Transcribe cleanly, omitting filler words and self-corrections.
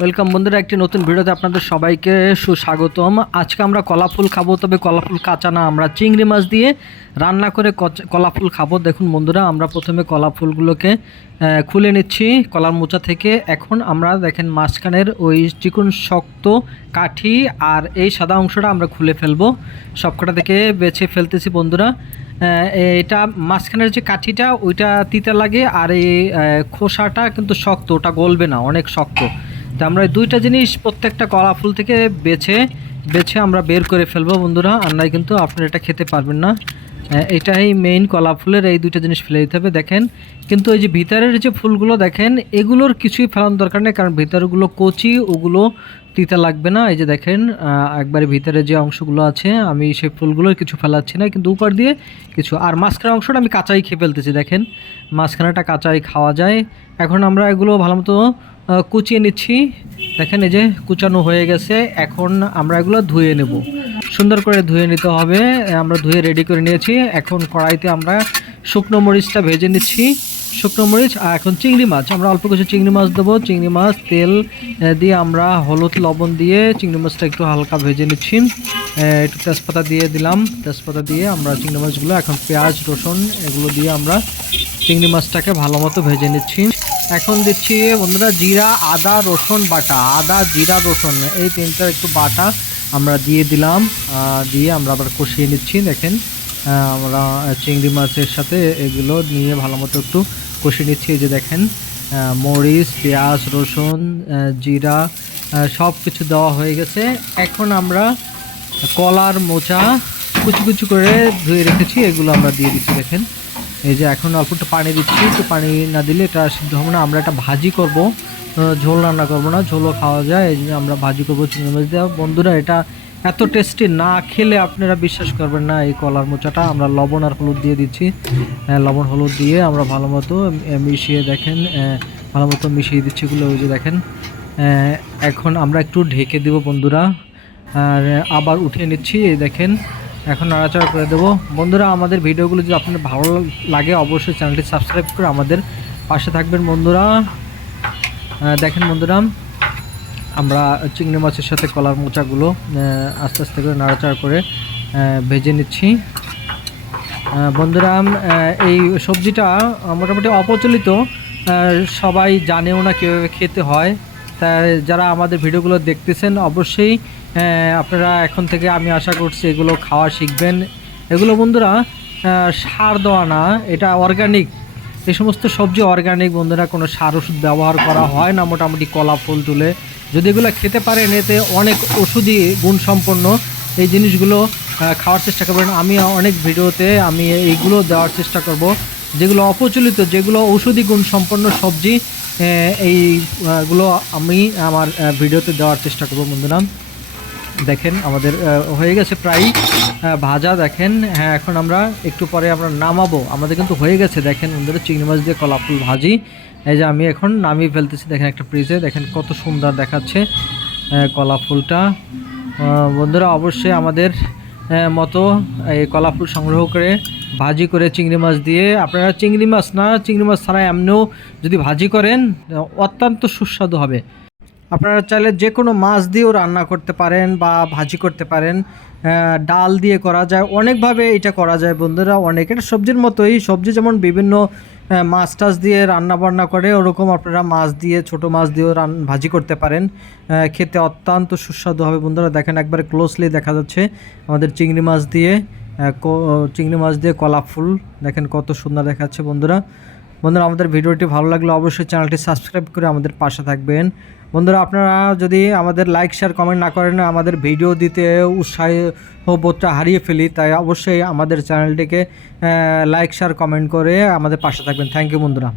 Welcome বন্ধুরা, একটি নতুন ভিডিওতে আপনাদের সবাইকে সুস্বাগতম। আজকে আমরা কলা ফুল খাবো, তবে কলা ফুল কাঁচা না, আমরা চিংড়ি মাছ দিয়ে রান্না করে কলা ফুল খাবো। দেখুন বন্ধুরা, আমরা প্রথমে কলা ফুলগুলোকে খুলে নিচ্ছি কলার মোচা থেকে। এখন আমরা দেখেন মাঝখানের ওই চিকন শক্ত কাঠি আর এই সাদা অংশটা আমরা খুলে ফেলবো। সবকটা থেকে বেছে ফেলতেছি বন্ধুরা। এটা মাঝখানের যে কাঠিটা ওইটা তিতা লাগে, আর এই খোসাটা কিন্তু শক্ত, ওটা গলবে না, অনেক শক্ত। তো আমরা এই দুইটা জিনিস প্রত্যেকটা কলা ফুল থেকে বেছে বেছে আমরা বের করে ফেলবো বন্ধুরা, আর নাই কিন্তু আপনারা এটা খেতে পারবেন না। এটাই মেইন, কলা ফুলের এই দুইটা জিনিস ফেলে দিতে হবে। দেখেন কিন্তু এই যে ভিতরের যে ফুলগুলো দেখেন, এগুলোর কিছুই ফেলানোর দরকার নেই, কারণ ভিতরগুলো কচি, ওগুলো তিতা লাগবে না। এই যে দেখেন একবারে ভিতরে যে অংশগুলো আছে, আমি সেই ফুলগুলোর কিছু ফেলাচ্ছি না, কিন্তু উপর দিয়ে কিছু, আর মাঝখানের অংশটা আমি কাঁচাই খেয়ে ফেলতেছি। দেখেন মাঝখানেটা কাঁচাই খাওয়া যায়। এখন আমরা এগুলো ভালো মতো কুচিয়ে নিচ্ছি। দেখেন এই যে কুচানো হয়ে গেছে। এখন আমরা এগুলো ধুয়ে নেব, সুন্দর করে ধুয়ে নিতে হবে। আমরা ধুয়ে রেডি করে নিয়েছি। এখন কড়াইতে আমরা শুকনো মরিচটা ভেজে নিচ্ছি, শুকনো মরিচ। আর এখন চিংড়ি মাছ, আমরা অল্প কিছু চিংড়ি মাছ দেবো। চিংড়ি মাছ তেল দিয়ে আমরা হলুদ লবণ দিয়ে চিংড়ি মাছটা একটু হালকা ভেজে নিচ্ছি। একটু তেজপাতা দিয়ে দিলাম, তেজপাতা দিয়ে আমরা চিংড়ি মাছগুলো, এখন পেঁয়াজ রসুন এগুলো দিয়ে আমরা চিংড়ি মাছটাকে ভালো মতো ভেজে নিচ্ছি। এখন দিচ্ছি বন্ধুরা জিরা আদা রসুন বাটা, আদা জিরা রসুন এই তিনটা একটু বাটা আমরা দিয়ে দিলাম। দিয়ে আমরা আবার কষিয়ে নিচ্ছি। দেখেন আমরা চিংড়ি মাছের সাথে এগুলো নিয়ে ভালো মতো একটু কষিয়ে নিচ্ছি। এই যে দেখেন মরিচ পেঁয়াজ রসুন জিরা সব কিছু দেওয়া হয়ে গেছে। এখন আমরা কলার মোচা কুচি কুচি করে ধুয়ে রেখেছি, এগুলো আমরা দিয়ে দিচ্ছি। দেখেন এই যে এখন অল্প একটু পানি দিচ্ছি, একটু পানি না দিলে এটা সিদ্ধ হবে না। আমরা এটা ভাজি করব, ঝোল রান্না করব না, ঝোলও খাওয়া যায়। এই যে আমরা ভাজি করবো চিংড়ি মাছ দেওয়া। বন্ধুরা এটা এত টেস্টি, না খেলে আপনারা বিশ্বাস করবেন না। এই কলার মোচাটা আমরা লবণ আর হলুদ দিয়ে দিচ্ছি। লবণ হলুদ দিয়ে আমরা ভালো মতো মিশিয়ে, দেখেন ভালো মতো মিশিয়ে দিচ্ছি এগুলো। ওই যে দেখেন এখন আমরা একটু ঢেকে দেব বন্ধুরা, আর আবার উঠিয়ে নিচ্ছি। এই দেখেন এখন নাড়াচাড়া করে দেবো বন্ধুরা। আমাদের ভিডিওগুলো যদি আপনাদের ভালো লাগে অবশ্যই চ্যানেলটি সাবস্ক্রাইব করে আমাদের পাশে থাকবেন বন্ধুরা। দেখেন বন্ধুরা, আমরা চিংড়ি মাছের সাথে কলার মোচাগুলো আস্তে আস্তে করে নাড়াচাড়া করে ভেজে নিচ্ছি বন্ধুরা। এই সবজিটা মোটামুটি অপ্রচলিত, সবাই জানেও না কীভাবে খেতে হয়। তাই যারা আমাদের ভিডিওগুলো দেখতেছেন অবশ্যই আপনারা এখন থেকে, আমি আশা করছি, এগুলো খাওয়া শিখবেন। এগুলো বন্ধুরা সার দেওয়া না, এটা অর্গানিক। এই সমস্ত সবজি অর্গানিক বন্ধুরা, কোনো সার ওষুধ ব্যবহার করা হয় না। মোটামুটি কলা ফুল তুলে যদি এগুলো খেতে পারেন, এতে অনেক ওষুধি গুণসম্পন্ন এই জিনিসগুলো খাওয়ার চেষ্টা করবেন। আমি অনেক ভিডিওতে আমি এইগুলো দেওয়ার চেষ্টা করব, যেগুলো অপ্রচলিত, যেগুলো ঔষধি গুণসম্পন্ন সবজি, এইগুলো আমি আমার ভিডিওতে দেওয়ার চেষ্টা করব বন্ধুরা। দেখেন আমাদের হয়ে গেছে প্রায় ভাজা। দেখেন হ্যাঁ, এখন আমরা একটু পরে আমরা নামাবো। আমাদের কিন্তু হয়ে গেছে। দেখেন বন্ধুরা চিংড়ি মাছ দিয়ে কলা ফুল ভাজি, এই যে আমি এখন নামিয়ে ফেলতেছি। দেখেন একটা ফ্রিজে, দেখেন কত সুন্দর দেখাচ্ছে কলা ফুলটা। বন্ধুরা অবশ্যই আমাদের মতো এই কলা ফুল সংগ্রহ করে ভাজি করে চিংড়ি মাছ দিয়ে, আপনারা চিংড়ি মাছ না, চিংড়ি মাছ ছাড়া এমনিও যদি ভাজি করেন অত্যন্ত সুস্বাদু হবে। আপনারা চাইলে যে কোনো মাছ দিয়েও রান্না করতে পারেন বা ভাজি করতে পারেন, ডাল দিয়ে করা যায়, অনেকভাবে এটা করা যায় বন্ধুরা। অনেক, এটা সবজির মতোই, সবজি যেমন বিভিন্ন মাছ টাছ দিয়ে রান্না বান্না করে, ওরকম আপনারা মাছ দিয়ে, ছোট মাছ দিয়েও ভাজি করতে পারেন। খেতে অত্যন্ত সুস্বাদু হবে বন্ধুরা। দেখেন একবারে ক্লোজলি দেখা যাচ্ছে আমাদের চিংড়ি মাছ দিয়ে কলা ফুল, দেখেন কত সুন্দর দেখাচ্ছে বন্ধুরা। আমাদের ভিডিওটি ভালো লাগলে অবশ্যই চ্যানেলটি সাবস্ক্রাইব করে আমাদের পাশে থাকবেন বন্ধুরা। আপনারা যদি আমাদের লাইক শেয়ার কমেন্ট না করেন, আমাদের ভিডিও দিতে উৎসাহ বোধটা হারিয়ে ফেলি। তাই অবশ্যই আমাদের চ্যানেলটিকে লাইক শেয়ার কমেন্ট করে আমাদের পাশে থাকবেন। থ্যাংক ইউ বন্ধুরা।